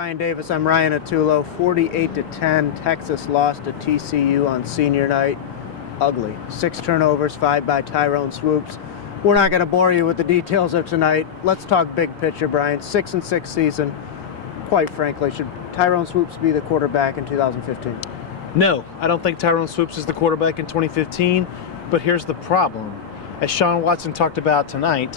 Brian Davis, I'm Ryan Attulo. 48-10, Texas lost to TCU on senior night. Ugly. 6 turnovers, 5 by Tyrone Swoops. We're not going to bore you with the details of tonight. Let's talk big picture, Brian. 6-6 season. Quite frankly, should Tyrone Swoops be the quarterback in 2015? No, I don't think Tyrone Swoops is the quarterback in 2015, but here's the problem. As Sean Watson talked about tonight,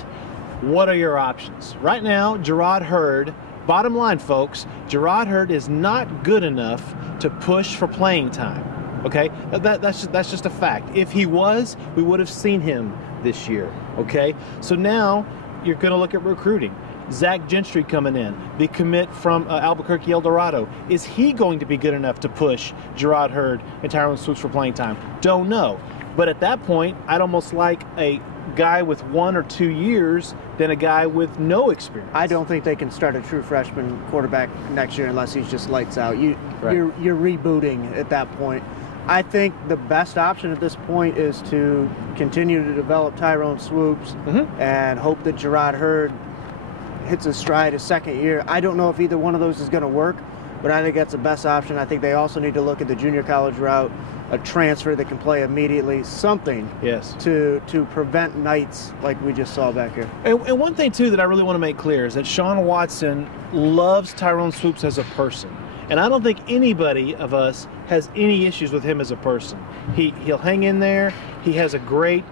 what are your options? Right now, Jerrod Hurd, bottom line, folks, Jerrod Hurd is not good enough to push for playing time. Okay, that's just a fact. If he was, we would have seen him this year. Okay, so now you're going to look at recruiting. Zach Gentry coming in, the commit from Albuquerque El Dorado. Is he going to be good enough to push Jerrod Hurd and Tyrone Swoops for playing time? Don't know. But at that point, I'd almost like a guy with 1 or 2 years than a guy with no experience. I don't think they can start a true freshman quarterback next year unless he's just lights out. You're rebooting at that point. I think the best option at this point is to continue to develop Tyrone Swoops and hope that Jerrod Hurd hits his stride his second year. I don't know if either one of those is going to work, but I think that's the best option. I think they also need to look at the junior college route, a transfer that can play immediately, something to prevent nights like we just saw back here. And one thing, too, that I really want to make clear is that Sean Watson loves Tyrone Swoops as a person. And I don't think anybody of us has any issues with him as a person. He'll hang in there. He has a great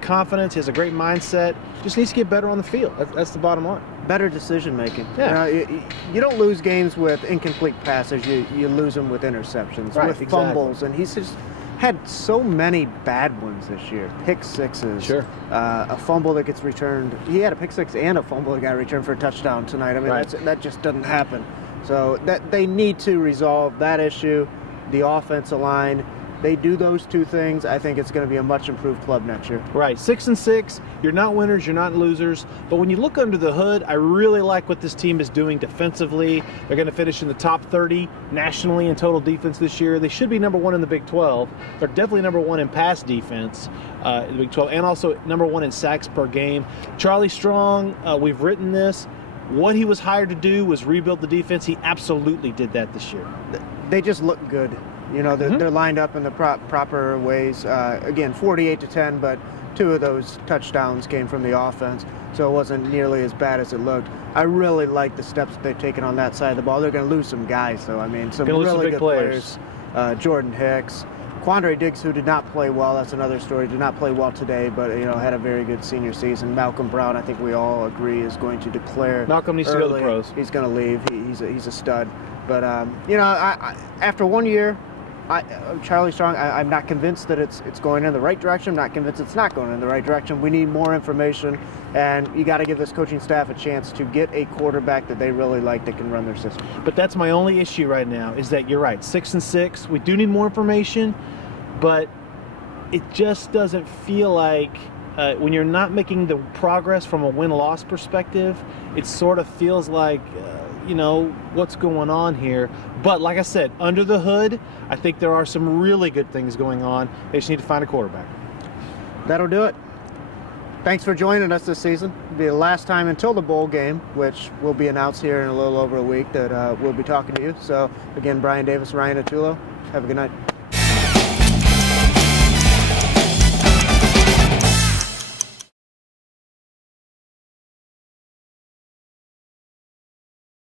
confidence. He has a great mindset. Just needs to get better on the field. That's the bottom line. Better decision making. Yeah. You don't lose games with incomplete passes. You lose them with interceptions, with fumbles, and he's just had so many bad ones this year. Pick sixes. Sure. A fumble that gets returned. He had a pick six and a fumble that got returned for a touchdown tonight. I mean, that just doesn't happen. So they need to resolve that issue. The offensive line. They do those two things, I think it's going to be a much improved club next year. Right, 6-6, you're not winners, you're not losers, but when you look under the hood, I really like what this team is doing defensively. They're going to finish in the top 30 nationally in total defense this year. They should be number 1 in the Big 12. They're definitely number 1 in pass defense in the Big 12, and also number 1 in sacks per game. Charlie Strong, we've written this. What he was hired to do was rebuild the defense. He absolutely did that this year. They just look good. You know, they're lined up in the proper ways. Again, 48-10, but 2 of those touchdowns came from the offense, so it wasn't nearly as bad as it looked. I really like the steps that they've taken on that side of the ball. They're going to lose some guys, though. I mean, some really good players. Jordan Hicks. Quandre Diggs, who did not play well, that's another story, did not play well today, but, you know, had a very good senior season. Malcolm Brown, I think we all agree, is going to declare Malcolm needs to go to the pros. He's going to leave. He's a stud. But, you know, after 1 year, Charlie Strong, I'm not convinced that it's going in the right direction. I'm not convinced it's not going in the right direction. We need more information, and you got to give this coaching staff a chance to get a quarterback that they really like that can run their system. But that's my only issue right now is that you're right, 6-6. We do need more information, but it just doesn't feel like when you're not making the progress from a win-loss perspective, it sort of feels like you know, what's going on here. But like I said, under the hood, I think there are some really good things going on. They just need to find a quarterback. That'll do it. Thanks for joining us this season. It'll be the last time until the bowl game, which will be announced here in a little over a week, that we'll be talking to you. So, again, Brian Davis, Ryan Attulo. Have a good night.